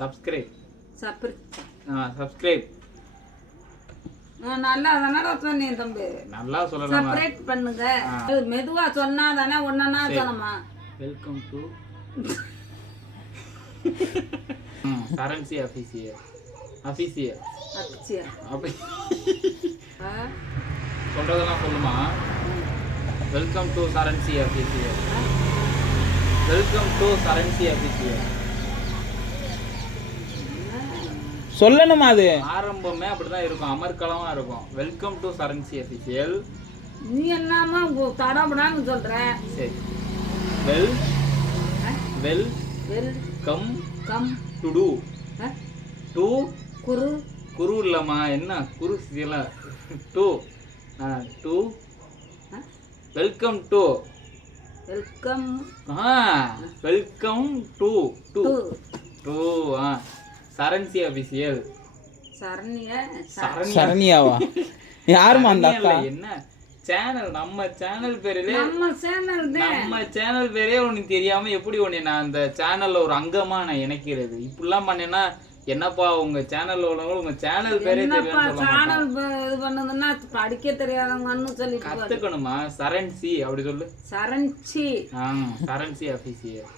Subscribe subscribe நல்லா தானடா சொன்னேன் தம்பி. நல்லா சொல்லலாம். சப்ஸ்கிரைப் பண்ணுங்க. மெதுவா சொன்னா தானே ஒண்ணா சொல்லணுமா? Welcome to Saranchi official. சொல்றதெல்லாம் சொல்லுமா? Welcome to Saranchi official. Welcome to Saranchi official. சொல்லணுமா? அது ஆரம்பமே அப்படிதான் இருக்கும், அமர்க்கலமா இருக்கும். Welcome to Saranchi official. நீ என்னமா தடபடான்னு சொல்ற? சரி. வெல்கம் டு டு குரு இல்லம்மா, என்ன குரு சில to to welcome to welcome to to to Saranchi official. சரண்யாவா? யாருமா அந்த அக்கா? என்ன சேனல்? நம்ம சேனல் பேரே உனக்கு தெரியாம எப்படி உன்னை நான் அந்த சேனல்ல ஒரு அங்கமா நான் இணைக்கிறது? இப்படிலாம் பண்ணேன்னா என்னப்பா உங்க சேனல்ல உள்ளவங்க உங்க சேனல் பேரே தெரியல. படிக்க தெரியாதவங்கன்னு சொல்லி கத்துக்கணுமா? சரண்சி அப்படி சொல்லு. சரண்சி சரண்சி அபிஷியல்.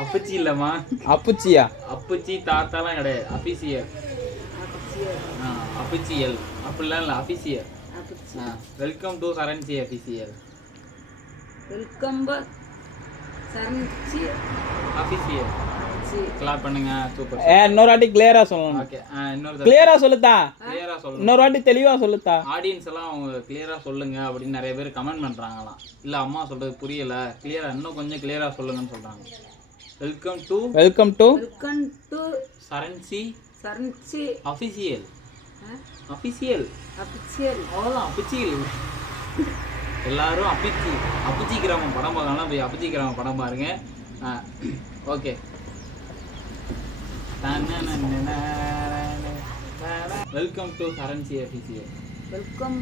அப்பச்சி இல்லம்மா, அப்புச்சியா? அப்புச்சி தாத்தாலாம் கிடையாது. அபிஷியல் அபிஷியல் அப்படிலாம் இல்லை, official. Welcome to Saranchi official. Welcome Saranchi official. Clap பண்ணுங்க. சூப்பர். இன்னொரு வாட்டி கிளியரா சொல்லணும். ஓகே, இன்னொரு கிளியரா சொல்லுதா? கிளியரா சொல்லணும். இன்னொரு வாட்டி தெளிவா சொல்லுதா? ஆடியன்ஸ் எல்லாம் அவங்க கிளியரா சொல்லுங்க அப்படின்னு நிறைய பேர் கமெண்ட் பண்றாங்களாம். இல்ல அம்மா சொல்றது புரியல, கிளியரா இன்னும் கொஞ்சம் கிளியரா சொல்லுங்கன்னு சொல்றாங்க. Welcome to Saranchi official. அவ்வளோதான். அபிஷியல். எல்லாரும் அப்பிச்சி கிராமம் படம் பார்க்கலாம். போய் அப்பிச்சி கிராமம் படம் பாருங்க. Okay. Welcome to Saranchi official. Welcome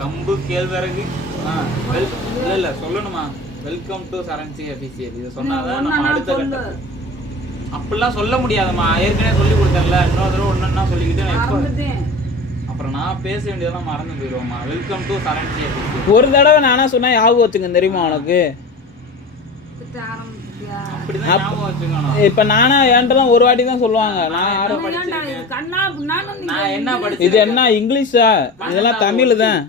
கம்பு கேழ்வரகு. இல்ல சொல்லணுமா? Welcome to Saranchi official. இது சொன்னாதான் நம்ம அடுத்த கட்டம். அப்படிலாம் சொல்ல முடியாதம்மா, ஏற்கனவே சொல்லி கொடுத்தேன்ல. இன்னொரு தடவை ஒன்னா சொல்லிக்கிட்டு அப்புறம் நான் பேச வேண்டியதெல்லாம் மறந்து போயிடுவோம்மா. Welcome to Saranchi official. ஒரு தடவை நானா சொன்னா ஞாபகம் வச்சுங்க, தெரியுமா உனக்கு? இப்ப நானா என்கிட்ட ஒரு வாட்டி தான் சொல்லுவாங்க. நான் என்ன படிச்சேன்? இது என்ன இங்கிலீஷா? இதெல்லாம் தமிழ் தான்.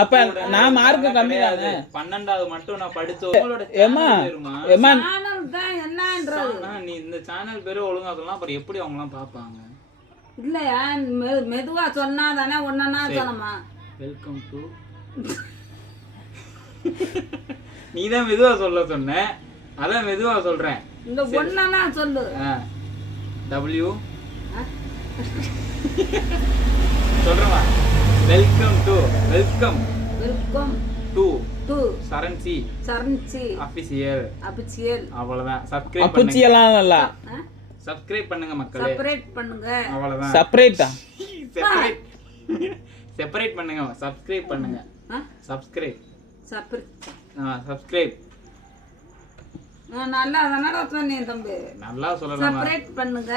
அப்ப நான் மார்க் கம்மி தானே. 12வது மட்டும் நான் படிச்சோம். நீ இந்த சேனல் பேரு ஒழுங்கா சொல்லலாம், அப்புறம் எப்படி அவங்க எல்லாம் பாப்பாங்க? இல்லையா, மெதுவா சொன்னா தானே ஒன்னா சொல்லணுமா? வெல்கம் டு நீதான் மெதுவா சொல்ல சொன்ன, அதான் மெதுவா சொல்றேன். இந்த ஒன்னா சொல்லு. W சொல்றமா? Welcome to Saranchi official. அவ்வளவுதான். சப்ஸ்கிரைப் பண்ணுங்க. சப்ஸ்கிரைப் பண்ணுங்க மக்களே. செப்பரேட் பண்ணுங்க. அவ்வளவுதான். செப்பரேட்டா? செப்பரேட் பண்ணுங்க. சப்ஸ்கிரைப் பண்ணுங்க. சப்ஸ்கிரைப் நல்லா தானடா சொன்னேன் தம்பி. நல்லா சொல்லலாம். செப்பரேட் பண்ணுங்க.